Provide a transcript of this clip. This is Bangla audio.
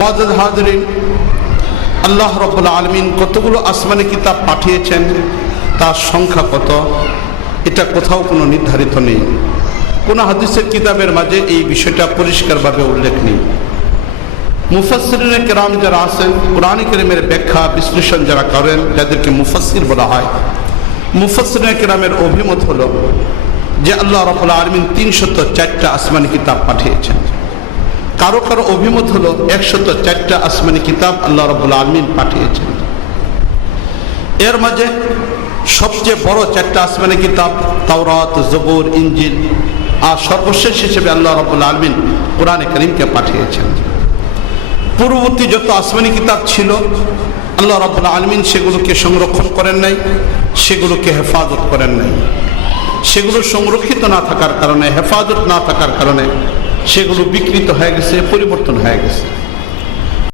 মুআজ্জাজ হাজিরিন, আল্লাহ রাব্বুল আলামিন কতগুলো আসমানি কিতাব পাঠিয়েছেন তার সংখ্যা কত এটা কোথাও কোনো নির্ধারিত নেই। কোনো হাদিসের কিতাবের মাঝে এই বিষয়টা পরিষ্কারভাবে উল্লেখ নেই। মুফাসসিরিনে কেরাম যারা আছেন, কোরআন কারীমের ব্যাখ্যা বিশ্লেষণ যারা করেন, যাদেরকে মুফাসসির বলা হয়, মুফাসসিরিনে কেরামের অভিমত হলো যে আল্লাহ রাব্বুল আলামিন 304টা আসমানি কিতাব পাঠিয়েছেন। কারো কারো অভিমত হলো 104টা আসমানি কিতাব আল্লাহ রাব্বুল আলামিন পাঠিয়েছেন। এর মাঝে সবচেয়ে বড় 4টা আসমানি কিতাব তাওরাত, জবুর, ইনজিল, আর সর্বশেষ হিসেবে আল্লাহ রাব্বুল আলামিন কোরআনে কারীমকে পাঠিয়েছেন। পূর্ববর্তী যত আসমানি কিতাব ছিল আল্লাহ রাব্বুল আলামিন সেগুলোকে সংরক্ষণ করেন নাই, সেগুলোকে হেফাজত করেন নাই। সেগুলো সংরক্ষিত না থাকার কারণে, হেফাজত না থাকার কারণে সেগুলো বিকৃত হয়ে গেছে, পরিবর্তন হয়ে গেছে।